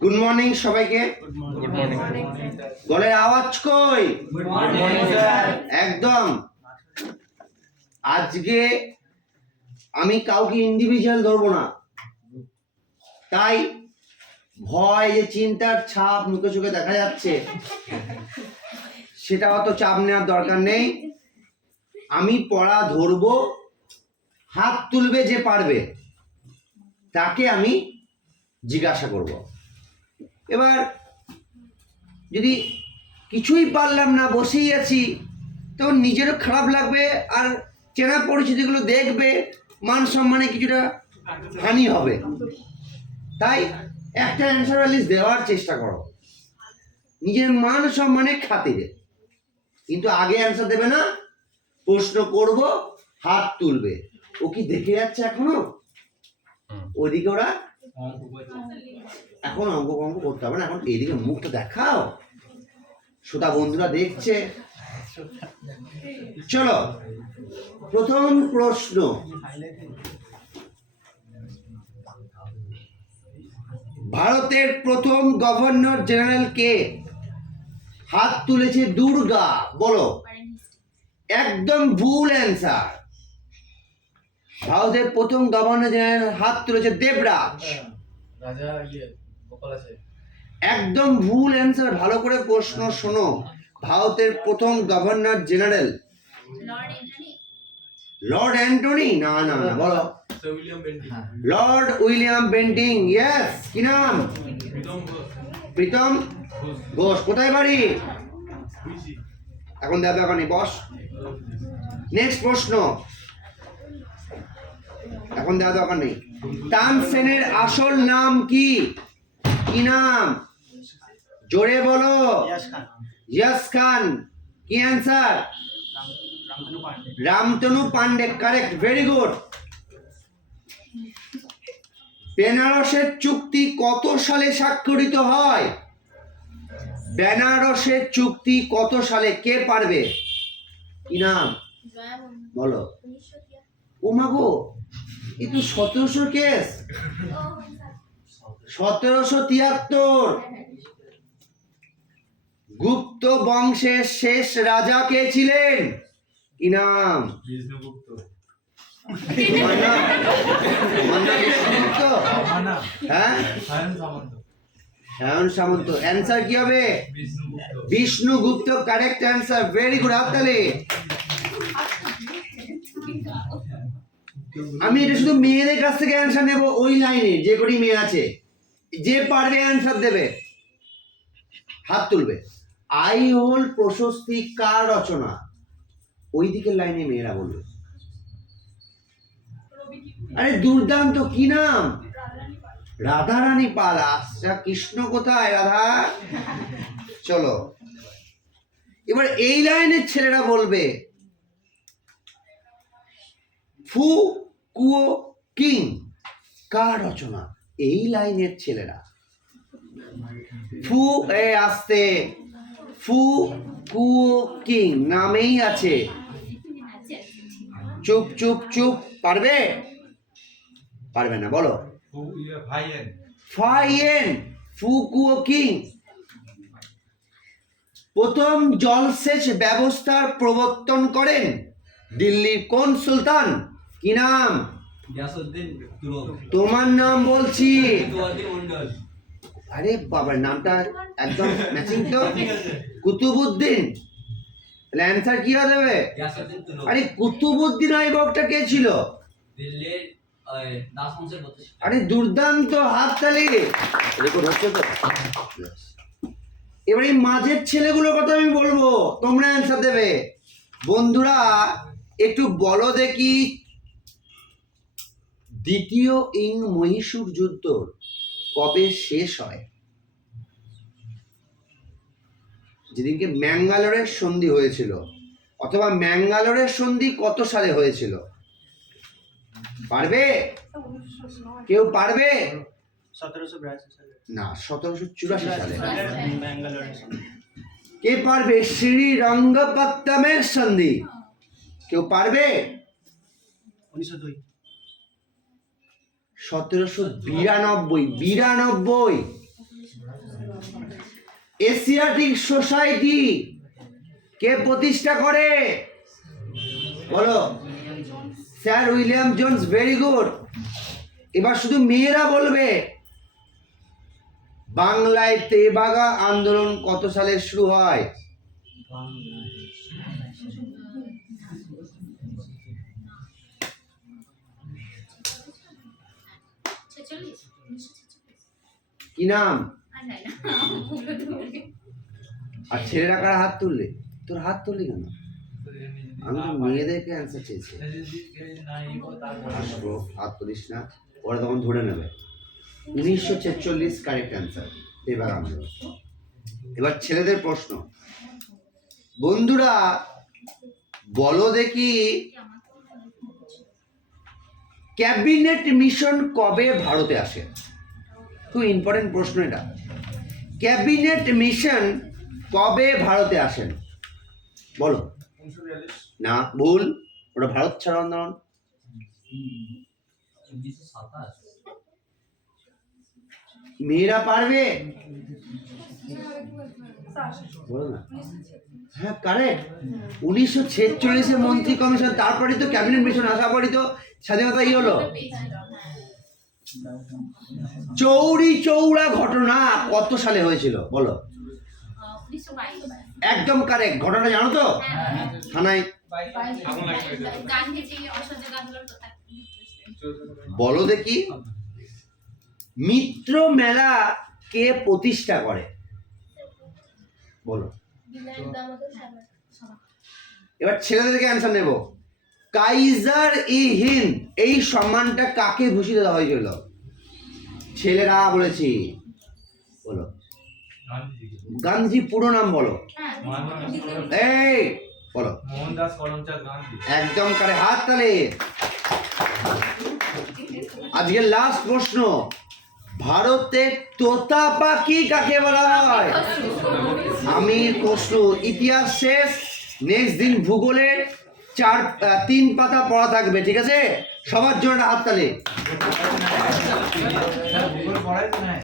Good morning সবাইকে। Good morning. গলার আওয়াজ কই? Good morning sir. একদম। আজকে আমি কাউকে ইন্ডিভিজুয়াল ধরবো না, তাই ভয় যে চিন্তার ছাপ মুখে চোখে দেখা যাচ্ছে সেটা অত চাপ নেওয়ার দরকার নেই। আমি পড়া ধরবো, হাত তুলবে যে পারবে তাকে আমি জিজ্ঞাসা করব। এবার যদি কিছুই পারলাম না, বসেই আছি, তখন নিজেরও খারাপ লাগবে, আর চেনা পরিচিতিগুলো দেখবে, মান সম্মানে কিছুটা হানি হবে। তাই একটা অ্যান্সার লিস্ট দেওয়ার চেষ্টা করো নিজের মান সম্মানের খাতিরে। কিন্তু আগে অ্যান্সার দেবে না, প্রশ্ন করব, হাত তুলবে। ও কি দেখে যাচ্ছে এখনো? ওইদিকে ওরা এখন অঙ্ক করতে হবে না, এখন এইদিকে মুখটা দেখাও, শ্রোতা বন্ধুরা দেখছে। চলো, প্রথম প্রশ্ন, ভারতের প্রথম গভর্নর জেনারেল কে? হাত তুলেছে দুর্গা, বলো। একদম ভুল অ্যান্সার। ভারতের প্রথম গভর্নর জেনারেল হাত তুলেছে দেবরাজ। রাজা গোপাল আছে। একদম ভুল অ্যান্সার। ভালো করে প্রশ্ন শোনো। ভারতের প্রথম গভর্নর জেনারেল লর্ড অ্যান্টনি? না না না, বলো। Lord William Bentinck. ইয়েস। কি নাম? প্রীতম ঘোষ। কোথায় বাড়ি? এখন দেবে, এখন বস। নেক্সট প্রশ্ন, এখন দেওয়া দরকার নেই। তানসেনের আসল নাম কি? কি নাম? জোরে বলো। ইয়াস খান। কি answer? Ramtanu Pandey. Correct, very good. বেনারসের চুক্তি কত সালে স্বাক্ষরিত হয়? বেনারসের চুক্তি কত সালে? কে পারবে? কি নাম? বলো। ও মাগো, এ তো 1700 কেস। 1773। গুপ্ত বংশের শেষ রাজা কে ছিলেন? কি নাম? বিষ্ণুগুপ্ত। তোমার নাম? তোমার নাম বিষ্ণুগুপ্ত? হ্যাঁ, সায়ন সামন্ত। অ্যান্সার কি হবে? Vishnugupta. Correct answer, very good. হাততালি। আমি এটা শুধু মেয়েদের কাছ থেকে অ্যান্সার নেব, ওই লাইনে যে কটি মেয়ে আছে, যে পারবে অ্যান্সার দেবে, হাত তুলবে। আইহোল প্রশস্তি কার রচনা? ওই দিকের লাইনে মেয়েরা বলবে। আরে দুর্দান্ত। কি নাম? রাধারানী পাল। আচ্ছা, কৃষ্ণ কোথায়? রাধা। চলো, এবার এই লাইনের ছেলেরা বলবে ফু কুয়ো কিং কার রচনা? এই লাইনের ছেলেরা। ফু আসতে, ফু কুয়ো কিং নামেই আছে। চুপ চুপ চুপ। পারবে? পারবে না, বলো। ফাইয়েন। ফু কুয়ো কিং। প্রথম জলসেচ ব্যবস্থার প্রবর্তন করেন দিল্লির কোন সুলতান? কি নাম? তোমার নাম বলছি। আরে বাবার নামটা একদম ম্যাচিং তো। কুতুবউদ্দিন। তাহলে অ্যান্সার কি হবে? আরে কুতুবউদ্দিন আইবকটা কে ছিল? আরে দুর্দান্ত, হাততালি। রেকর্ড হচ্ছে তো? এবার এই মাঝের ছেলেগুলোর কথা আমি বলবো, তোমরা অ্যান্সার দেবে। বন্ধুরা একটু বলো দেখি, দ্বিতীয় ইং মহীশূর যুদ্ধ কবে শেষ হয়? যেদিনকে ম্যাঙ্গালোরের সন্ধি হয়েছিল, অথবা ম্যাঙ্গালোরের সন্ধি কত সালে হয়েছিল? পারবে? কেউ পারবে? 1782 সালে। না, 1784 সালে। কে পারবে? শ্রীরঙ্গপত্তমের সন্ধি। কেউ পারবে? 1902। 1792। এশিয়াটিক সোসাইটি কে প্রতিষ্ঠা করে? বলো। Sir William Jones. Very good. এবার শুধু মেয়েরা বলবে। বাংলায় তেভাগা আন্দোলন কত সালে শুরু হয়? কি নাম? আর ছেলেরা কারা হাত তুললে? তোর হাত তুললি কেন? আমি তো মেয়েদেরকে অ্যান্সার চেয়েছি। আসবো, হাত তুলিস না, ওরা তখন ধরে নেবে। 1946 কারেক্ট অ্যান্সার, তেভাগা আন্দোলন। এবার ছেলেদের প্রশ্ন। বন্ধুরা বলো দেখি, ক্যাবিনেট মিশন কবে ভারতে আসে? খুব ইম্পর্টেন্ট প্রশ্ন এটা। ক্যাবিনেট মিশন কবে ভারতে আসেন? বলো। না, ভুল। ওটা ভারত ছাড়ো আন্দোলন। মেয়েরা পারবে? বলো না। হ্যাঁ কারেক্ট। 1946 মন্ত্রী কমিশন, তারপরে তো ক্যাবিনেট মিশন, আসার পরই তো স্বাধীনতা হলো। চৌরি চৌরা ঘটনা কত সালে হয়েছিল? বলো। একদম কারেক্ট। ঘটনা জানো তো? থানায়। বলো দেখি, মিত্র মেলা কে প্রতিষ্ঠা করে? বলো। এবার ছেলেদেরকে অ্যান্সার নেব। কাইজার ই হিন্দ এই সম্মানটা কাকে ভূষিত দেওয়া হয়েছিল? ছেলেরা বলেছি। বলো। গান্ধী পুরো নাম বলো। এই বলো। মোহনদাস করমচাঁদ গান্ধী। একদম কারে, হাত তালে। আজকের লাস্ট প্রশ্ন। ভারতের তোতা পাখি কাকে বলা হয়? আমি প্রশ্ন ইতিহাস শেষ, নেক্সট দিন ভূগোলের 3 পাতা পড়া থাকবে, ঠিক আছে? সবার জন্য হাত তালে।